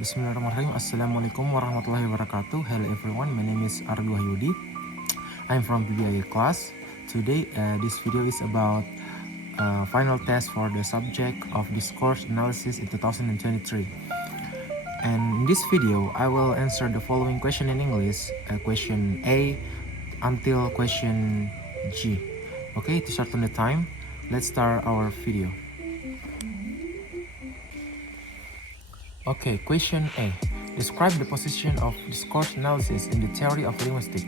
Bismillahirrahmanirrahim. Assalamualaikum warahmatullahi wabarakatuh. Hello everyone, my name is Wahyudi. I'm from PBIA class. Today, this video is about final test for the subject of discourse analysis in 2023. And in this video, I will answer the following question in English, question A until question G. Okay, to shorten the time, let's start our video. Okay, question A. Describe the position of discourse analysis in the theory of linguistics.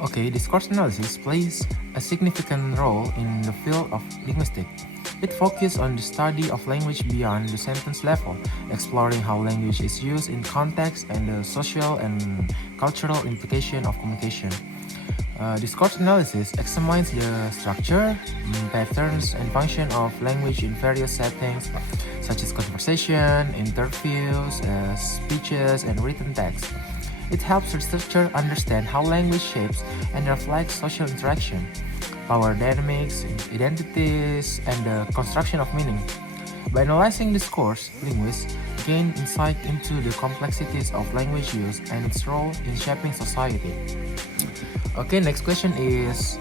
Okay, discourse analysis plays a significant role in the field of linguistics. It focuses on the study of language beyond the sentence level, exploring how language is used in context and the social and cultural implication of communication. Discourse analysis examines the structure, patterns, and function of language in various settings, such as conversation, interviews, speeches, and written text. It helps researchers understand how language shapes and reflects social interaction, power dynamics, identities, and the construction of meaning. By analyzing discourse, linguists gain insight into the complexities of language use and its role in shaping society. Okay, next question is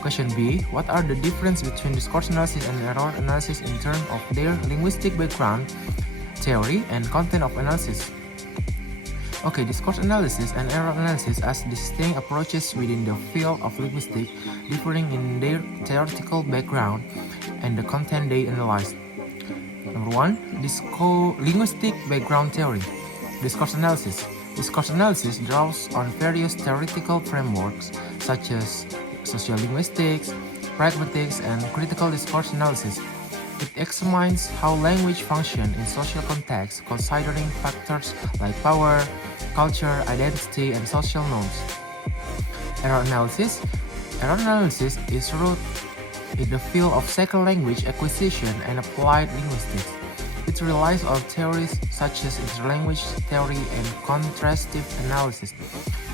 question B. What are the differences between discourse analysis and error analysis in terms of their linguistic background, theory, and content of analysis? Okay, discourse analysis and error analysis as distinct approaches within the field of linguistics, differing in their theoretical background and the content they analyze. Number 1. Linguistic background theory. Discourse analysis. Discourse analysis draws on various theoretical frameworks such as sociolinguistics, pragmatics, and critical discourse analysis. It examines how language functions in social contexts, considering factors like power, culture, identity, and social norms. Error analysis. Error analysis is rooted in the field of second language acquisition and applied linguistics. It relies on theories such as interlanguage theory and contrastive analysis.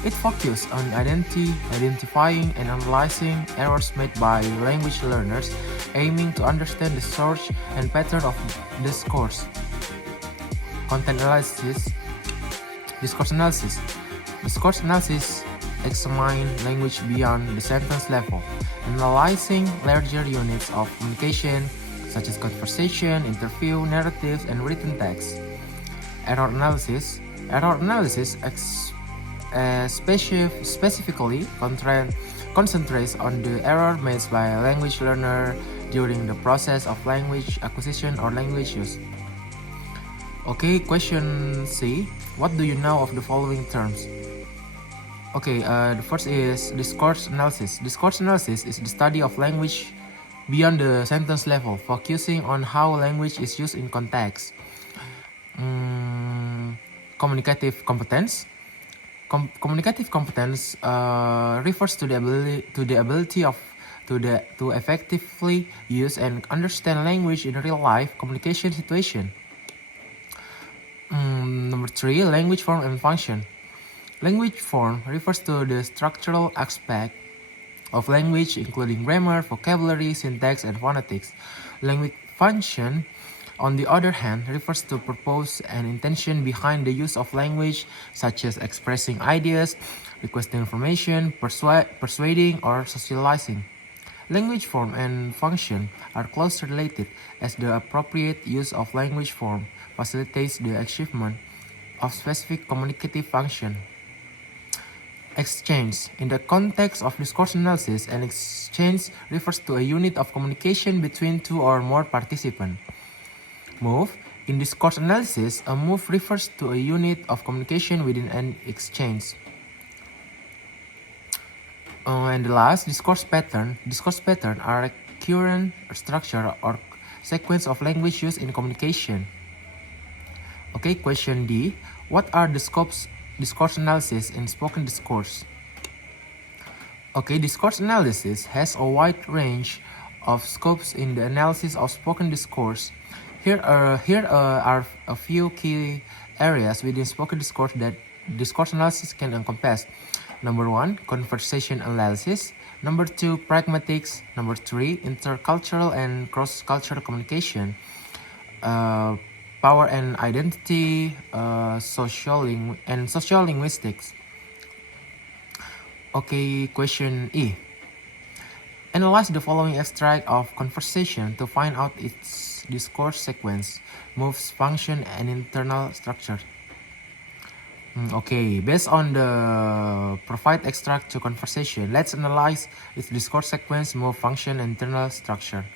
It focuses on identifying and analyzing errors made by language learners, aiming to understand the source and pattern of discourse. Content analysis. Discourse analysis. Discourse analysis examines language beyond the sentence level, analyzing larger units of communication such as conversation, interview, narratives, and written text. Error analysis. Error analysis specifically concentrates on the error made by a language learner during the process of language acquisition or language use. Okay, question C. What do you know of the following terms? Okay, the first is discourse analysis. Discourse analysis is the study of language beyond the sentence level, focusing on how language is used in context. Communicative competence. Communicative competence refers to the ability to effectively use and understand language in real life communication situation. Number 3, language form and function. Language form refers to the structural aspect of language, including grammar, vocabulary, syntax, and phonetics. Language function, on the other hand, refers to purpose and intention behind the use of language, such as expressing ideas, requesting information, persuading, or socializing. Language form and function are closely related, as the appropriate use of language form facilitates the achievement of specific communicative function. Exchange. In the context of discourse analysis, an exchange refers to a unit of communication between two or more participants. Move. In discourse analysis, a move refers to a unit of communication within an exchange. And the last, discourse pattern. Discourse pattern are a recurrent structure or sequence of language used in communication. Okay, question D. What are the scopes discourse analysis in spoken discourse? Okay, discourse analysis has a wide range of scopes in the analysis of spoken discourse. Here are a few key areas within spoken discourse that discourse analysis can encompass. Number 1, conversation analysis. Number 2, pragmatics. Number 3, intercultural and cross-cultural communication. power and identity, social linguistics. Okay, question E. Analyze the following extract of conversation to find out its discourse sequence, moves, function, and internal structure. Okay, based on the provide extract to conversation, let's analyze its discourse sequence, move, function, and internal structure.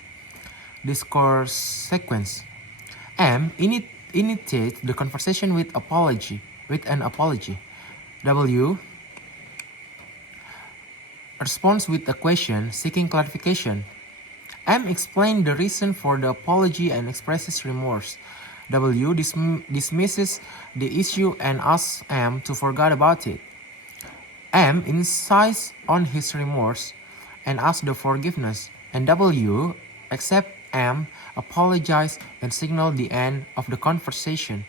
Discourse sequence. M initiates the conversation with an apology. W responds with a question seeking clarification. M explains the reason for the apology and expresses remorse. W dismisses the issue and asks M to forget about it. M insists on his remorse and asks the forgiveness, and W accepts M, apologize, and signal the end of the conversation.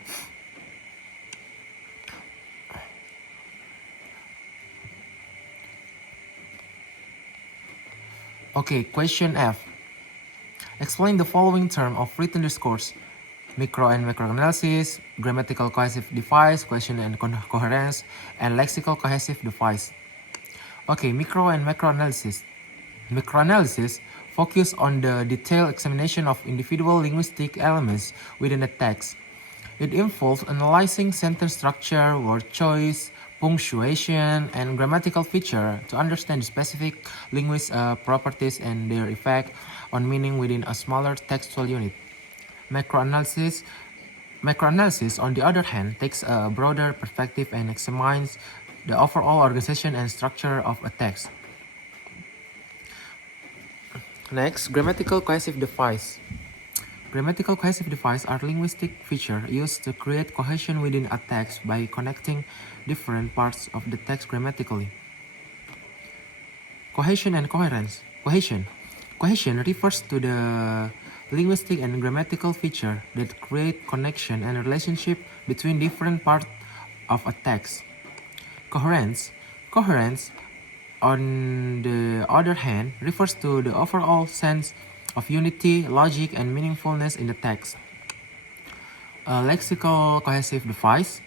Okay, question F. Explain the following term of written discourse: micro and macroanalysis, grammatical cohesive device, question and coherence, and lexical cohesive device. Okay, micro and macroanalysis. Macroanalysis focus on the detailed examination of individual linguistic elements within a text. It involves analyzing sentence structure, word choice, punctuation, and grammatical feature to understand the specific linguistic properties and their effect on meaning within a smaller textual unit. Macroanalysis, on the other hand, takes a broader perspective and examines the overall organization and structure of a text. Next, grammatical cohesive device. Grammatical cohesive devices are linguistic features used to create cohesion within a text by connecting different parts of the text grammatically. Cohesion and coherence. Cohesion refers to the linguistic and grammatical feature that create connection and relationship between different parts of a text. Coherence, on the other hand, refers to the overall sense of unity, logic, and meaningfulness in the text. Lexical cohesive device.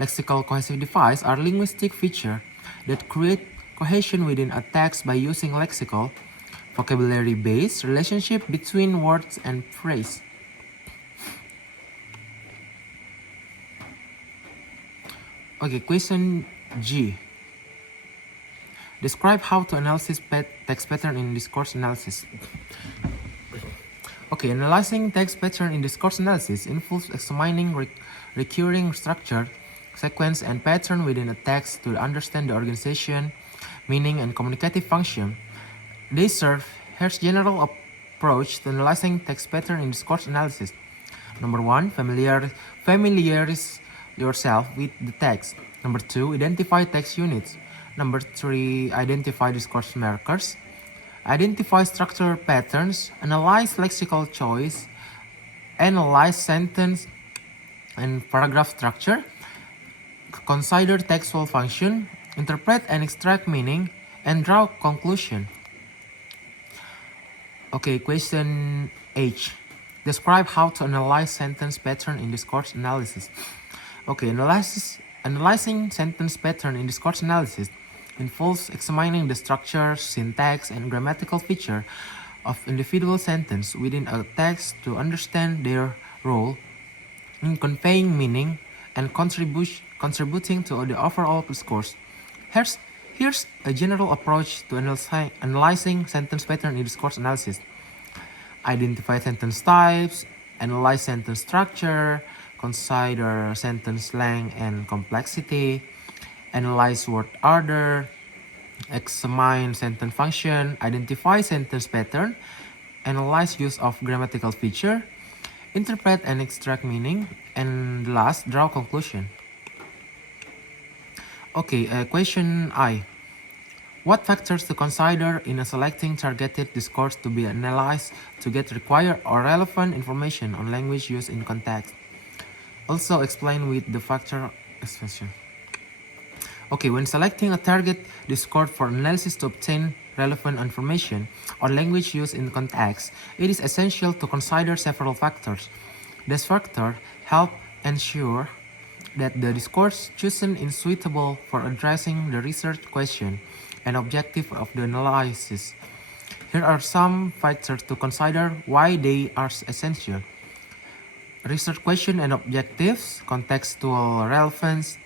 Lexical cohesive device are linguistic features that create cohesion within a text by using lexical, vocabulary-based relationship between words and phrase. Okay, question G. Describe how to analyze text pattern in discourse analysis. Okay, analyzing text pattern in discourse analysis involves examining recurring structure, sequence, and pattern within a text to understand the organization, meaning, and communicative function. They serve as general approach to analyzing text pattern in discourse analysis. Number 1, familiarize yourself with the text. Number 2, identify text units. Number 3, identify discourse markers. Identify structure patterns, analyze lexical choice, analyze sentence and paragraph structure, consider textual function, interpret and extract meaning, and draw conclusion. Okay, question H. Describe how to analyze sentence pattern in discourse analysis. Okay, analyzing sentence pattern in discourse analysis involves examining the structure, syntax, and grammatical feature of individual sentences within a text to understand their role in conveying meaning and contributing to the overall discourse. Here's a general approach to analyzing sentence pattern in discourse analysis. Identify sentence types, analyze sentence structure, consider sentence length and complexity, analyze word order, examine sentence function, identify sentence pattern, analyze use of grammatical feature, interpret and extract meaning, and last, draw conclusion. Okay, question I. What factors to consider in selecting targeted discourse to be analyzed to get required or relevant information on language use in context? Also explain with the factor expression. Okay, when selecting a target discourse for analysis to obtain relevant information on language use in context, it is essential to consider several factors. These factors help ensure that the discourse chosen is suitable for addressing the research question and objective of the analysis. Here are some factors to consider why they are essential. Research question and objectives, contextual relevance,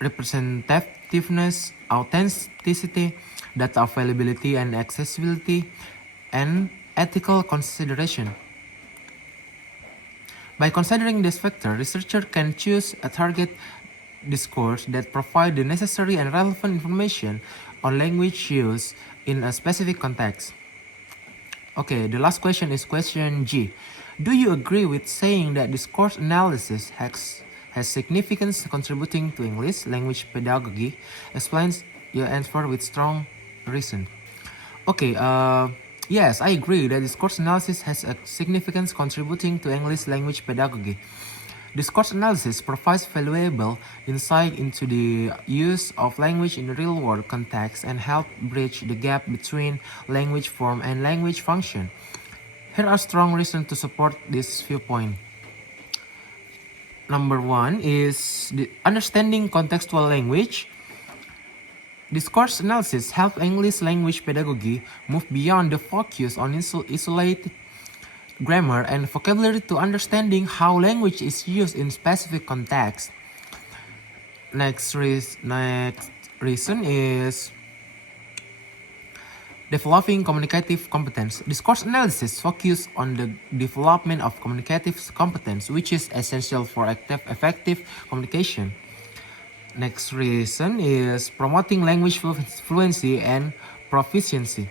representativeness, authenticity, data availability and accessibility, and ethical consideration. By considering this factor, researcher can choose a target discourse that provide the necessary and relevant information on language use in a specific context. Okay, the last question is question G. Do you agree with saying that discourse analysis has significance contributing to English language pedagogy? Explains your answer with strong reason. Okay, yes, I agree that discourse analysis has a significance contributing to English language pedagogy. Discourse analysis provides valuable insight into the use of language in real-world context and help bridge the gap between language form and language function. Here are strong reasons to support this viewpoint. Number one is the understanding contextual language. Discourse analysis helps English language pedagogy move beyond the focus on isolated grammar and vocabulary to understanding how language is used in specific contexts. Next reason is developing communicative competence. Discourse analysis focuses on the development of communicative competence, which is essential for effective communication. Next reason is promoting language fluency and proficiency.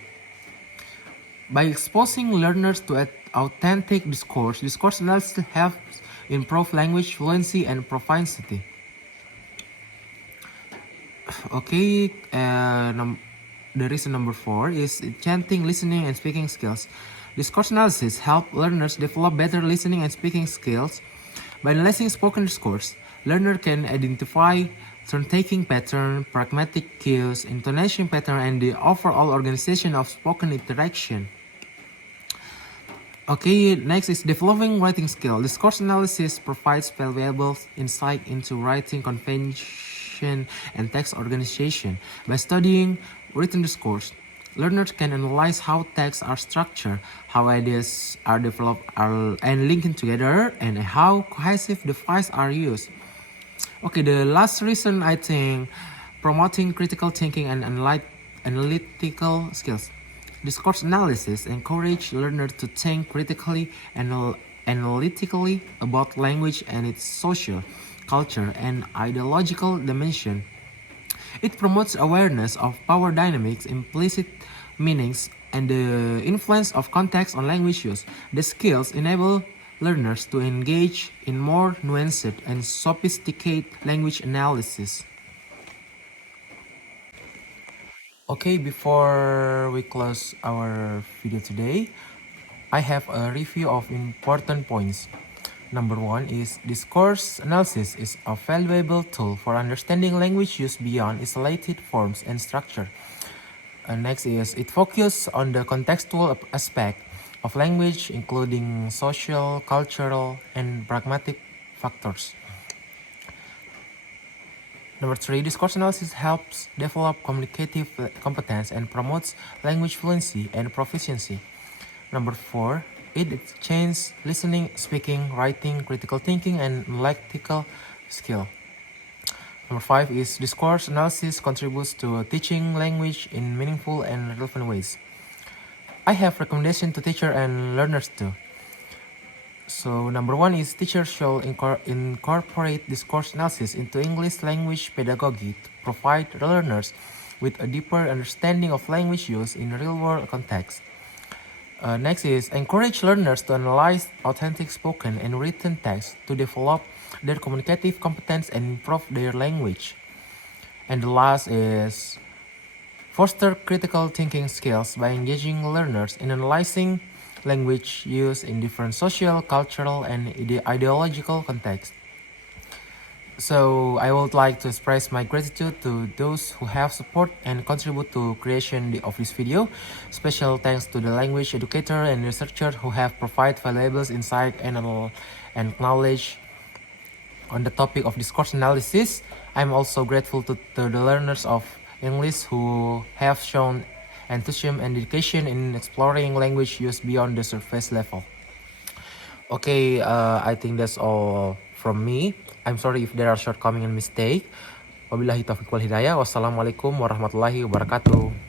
By exposing learners to authentic discourse analysis helps improve language fluency and proficiency. Okay, the reason number 4 is enhancing listening and speaking skills. Discourse analysis helps learners develop better listening and speaking skills. By analyzing spoken discourse, learner can identify turn-taking pattern, pragmatic cues, intonation pattern, and the overall organization of spoken interaction. Okay, next is developing writing skill. Discourse analysis provides valuable insight into writing convention and text organization. By studying written discourse, learners can analyze how texts are structured, how ideas are developed and linked together, and how cohesive devices are used. Okay, the last reason I think promoting critical thinking and analytical skills. Discourse analysis encourages learners to think critically and analytically about language and its social, culture, and ideological dimension. It promotes awareness of power dynamics, implicit meanings, and the influence of context on language use. The skills enable learners to engage in more nuanced and sophisticated language analysis. Okay, before we close our video today, I have a review of important points. Number 1 is discourse analysis is a valuable tool for understanding language use beyond isolated forms and structure. Next is it focuses on the contextual aspect of language, including social, cultural, and pragmatic factors. Number 3, discourse analysis helps develop communicative competence and promotes language fluency and proficiency. Number 4, it changes listening, speaking, writing, critical thinking, and analytical skill. Number 5 is discourse analysis contributes to teaching language in meaningful and relevant ways. I have recommendation to teacher and learners too. So number 1 is teachers should incorporate discourse analysis into English language pedagogy to provide learners with a deeper understanding of language use in real-world context. Next is encourage learners to analyze authentic spoken and written text to develop their communicative competence and improve their language. And the last is foster critical thinking skills by engaging learners in analyzing language use in different social, cultural, and ideological contexts. So I would like to express my gratitude to those who have support and contribute to creation of this video. Special thanks to the language educator and researcher who have provided valuable insight and knowledge on the topic of discourse analysis. I'm also grateful to the learners of English who have shown enthusiasm and dedication in exploring language use beyond the surface level. Okay, I think that's all from me. I'm sorry if there are shortcomings and mistake. Wabillahi taufiq wal hidayah. Wassalamualaikum warahmatullahi wabarakatuh.